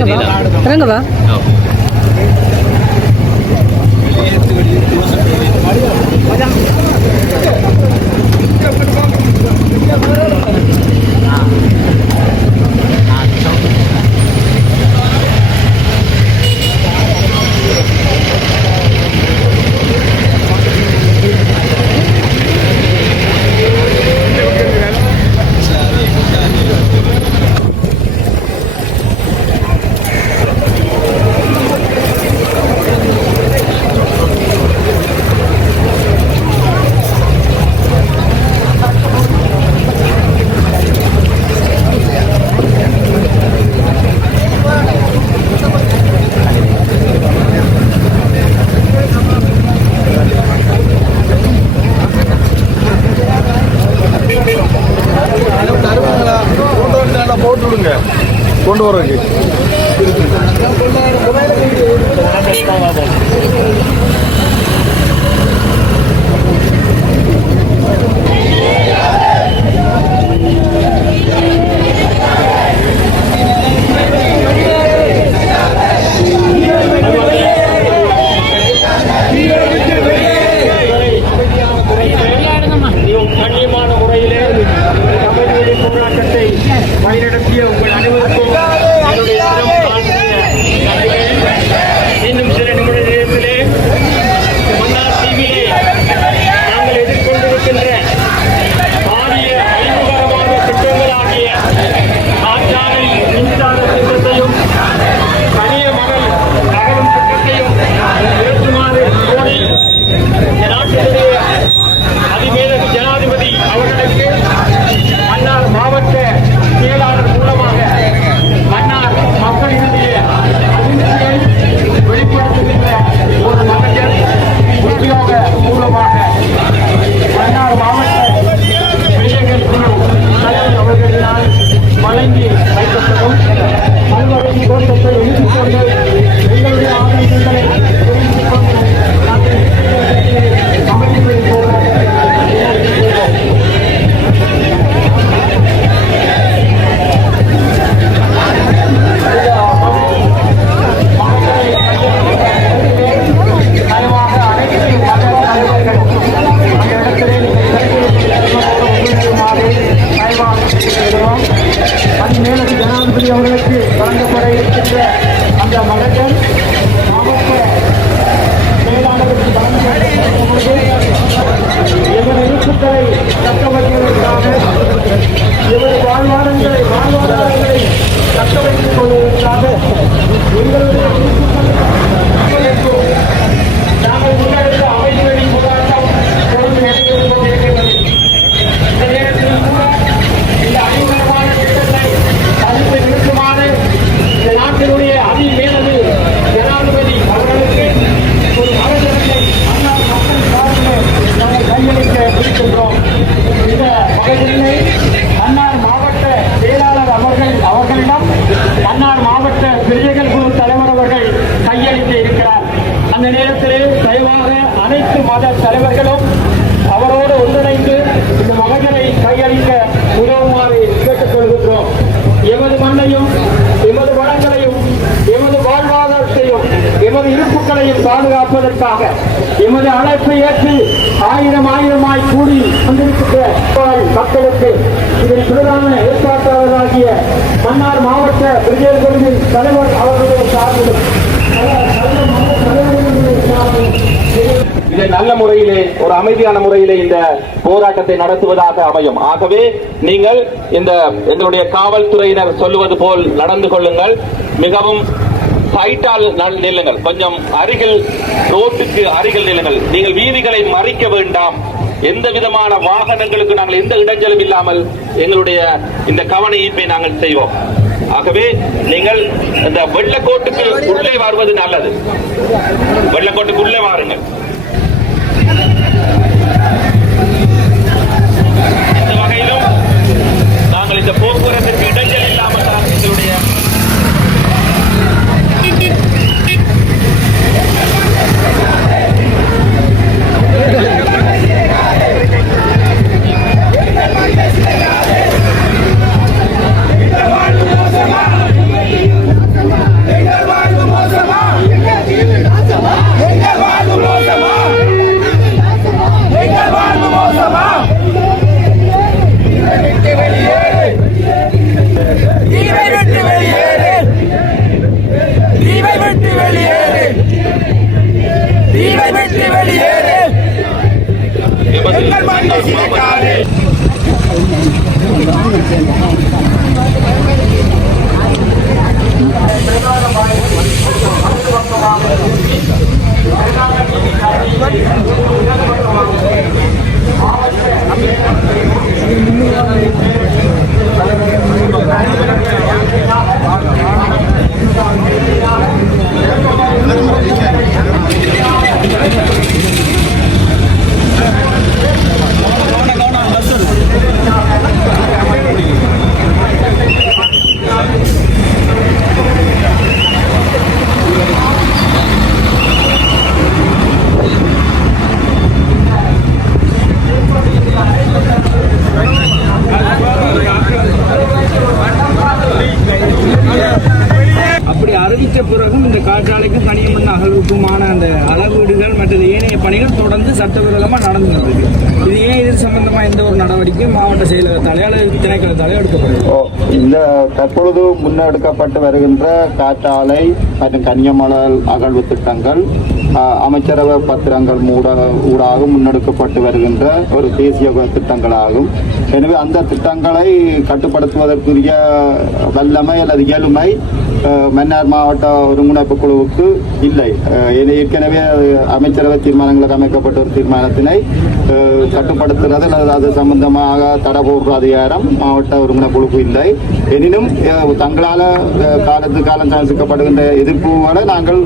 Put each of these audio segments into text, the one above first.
இறங்குதா? கொண்டு வரக்கு கண்ணியமான முறையிலே போராட்டத்தை வழிநடத்திய உங்கள் அனைவருக்கும் இன்னும் சில நிமிட நேரத்திலே மன்னார் தீவிலே நாங்கள் எதிர்கொண்டிருக்கின்ற பாரிய அழிவுகரமான திட்டங்களாகிய காற்றாலை மின்சார திட்டத்தையும் கனிய மணல் நகரும் திட்டத்தையும் ஏற்றுமாறு கோரி நாட்டினுடைய அதிமேதகு ஜனாதிபதி அவர்களுக்கு மன்னார் மாவட்ட செயலாளர் மூலமாக மன்னார் மக்களினுடைய அதிர்ச்சியை வெளிப்படுத்துகின்ற ஒரு மகஜர் உத்தியோக மூலமாக மன்னார் மாவட்ட இளைஞர்கள் குழு தலைவர் அவர்களினால் வழங்கி வைக்கப்படும் பல்வகை கோட்டத்தை எடுத்துக் கொண்டு எங்களுடைய ஆதரவுகளை தெரிவித்துக் கொண்டு நாங்கள் அமைதியை போராட்டத்தை மேலது ஜனாதிபதி அவர்களுக்கு வழங்கப்பட இருக்கின்ற அந்த மகஜர் மாவட்ட செயலாளருக்கு வழங்கப்பட்ட இவர் எழுத்துக்களை தக்க வைப்பதற்காக இவர் வாழ்வாதாரங்களை தக்க வைத்துக் கொள்வதற்காக எங்களுடைய நாங்கள் முன்னெடுத்த அமைதிவெளி போராட்டம் தொடர்ந்து நடைபெற்றுக் கொண்டிருக்கின்றது. இந்த நேரத்தில் கூட இந்த அழிவுகரமான திட்டத்தை தடுத்து நிறுத்துமாறு இந்த நாட்டினுடைய அதிமேலது ஜனாதிபதி அவர்களுக்கு ஒரு மகஜரத்தை மன்னார் மக்கள் சார்பில் நாங்கள் கையளிக்க இருக்கின்றோம். இந்த மகஜரினை மன்னார் மாவட்ட செயலாளர் அவர்களிடம் மன்னார் மாவட்ட பிரிவுகள் குழு தலைவர் அவர்கள் கையளிக்க இருக்கிறார். அந்த நேரத்திலே தயவாக அனைத்து மத தலைவர்களும் அவரோடு ஒன்றிணைந்து இந்த மகஜரை கையளிக்க உதவுமாறு கேட்டுக்கொள்கின்றோம். எமது மண்ணையும் எமது வளங்களையும் எமது வாழ்வாதாரத்தையும் எமது இருப்புகளையும் பாதுகாப்பதற்காக எமது அழைப்பை ஏற்று ஆயிரமாய் கூடி கொண்டிருக்கின்ற மக்களுக்கு இதில் பிரதான ஏற்பாட்டாளராகிய மன்னார் மாவட்ட பிரிகேட் குழுவின் தலைவர் அவர்களுடைய சார்பிலும் இதை நல்ல முறையிலே ஒரு அமைதியான முறையிலே இந்த போராட்டத்தை நடத்துவதாக அமையும். ஆகவே நீங்கள் இந்த எங்களுடைய காவல்துறையினர் சொல்லுவது போல் நடந்து கொள்ளுங்கள். மிகவும் சைட்டால் நில்லுங்கள், கொஞ்சம் அருகில் ரோட்டுக்கு அருகில் நில்லுங்கள். நீங்கள் வீதிகளை மறிக்க வேண்டாம். எந்த விதமான வாகனங்களுக்கு நாங்கள் எந்த இடைஞ்சலும் இல்லாமல் எங்களுடைய இந்த கவன ஈர்ப்பை நாங்கள் செய்வோம். ஆகவே நீங்கள் இந்த வெள்ளக்கோட்டுக்கு உள்ளே வருவது நல்லது. வெள்ளக்கோட்டுக்கு உள்ளே வாருங்கள். இந்த வகையிலும் நாங்கள் இந்த போக்குவரத்திற்கு இடைஞ்சல் இல்லாமல் தான் எங்களுடைய Come on. அப்படி அறிவித்த பிறகும் இந்த காற்றாலைக்கும் கனியமண் அகழ்வுக்குமான அந்த அளவீடுகள் மற்றும் ஏனைய பணிகள் தொடர்ந்து சட்டவிரோதமாக நடந்து வந்திருக்கு. இது ஏன் இது சம்பந்தமா எந்த ஒரு நடவடிக்கையும் மாவட்ட செயலகத்தாலே அல்லது திணைக்களத்தாலே எடுக்கப்படுது? இந்த தற்பொழுது முன்னெடுக்கப்பட்டு வருகின்ற காற்றாலை மற்றும் கனியமணல் அகழ்வு திட்டங்கள் அமைச்சரவை பத்திரங்கள் ஊடாக முன்னெடுக்கப்பட்டு வருகின்ற ஒரு தேசிய திட்டங்களாகும். எனவே அந்த திட்டங்களை கட்டுப்படுத்துவதற்குரிய வல்லமை அல்லது இயலுமை மன்னார் மாவட்ட ஒருங்கிணைப்பு குழுவுக்கு இல்லை. ஏற்கனவே அமைச்சரவை தீர்மானங்களுக்கு அமைக்கப்பட்ட ஒரு தீர்மானத்தினை கட்டுப்படுத்துறது அல்லது அது சம்பந்தமாக தடை போடுற அதிகாரம் மாவட்ட ஒருங்கிணைப்பு குழுவுக்கு இல்லை. எனினும் தங்களால் காலத்து காலம் சமர்ப்பிக்கப்படுகின்ற எதிர்ப்புகளை நாங்கள்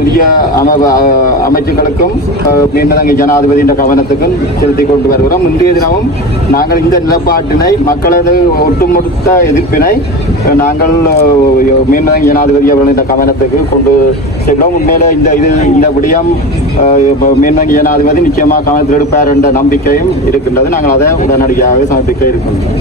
உரிய அமைச்சுகளுக்கும் மீனதங்கி ஜனாதிபதியின் கவனத்துக்கும் செலுத்திக் கொண்டு வருகிறோம். இன்றைய தினமும் நாங்கள் இந்த நிலப்பாட்டினை மக்களது ஒட்டுமொத்த எதிர்ப்பினை நாங்கள் மீனதங்கி ஜனாதிபதி அவர்களின் கவனத்துக்கு கொண்டு செல்வோம். உண்மையில இந்த விடயம் மீனதங்கி ஜனாதிபதி நிச்சயமாக கவனத்தில் எடுப்பார் என்ற நம்பிக்கையும் இருக்கின்றது. நாங்கள் அதை உடனடியாக சமர்ப்பிக்க இருக்கின்றோம்.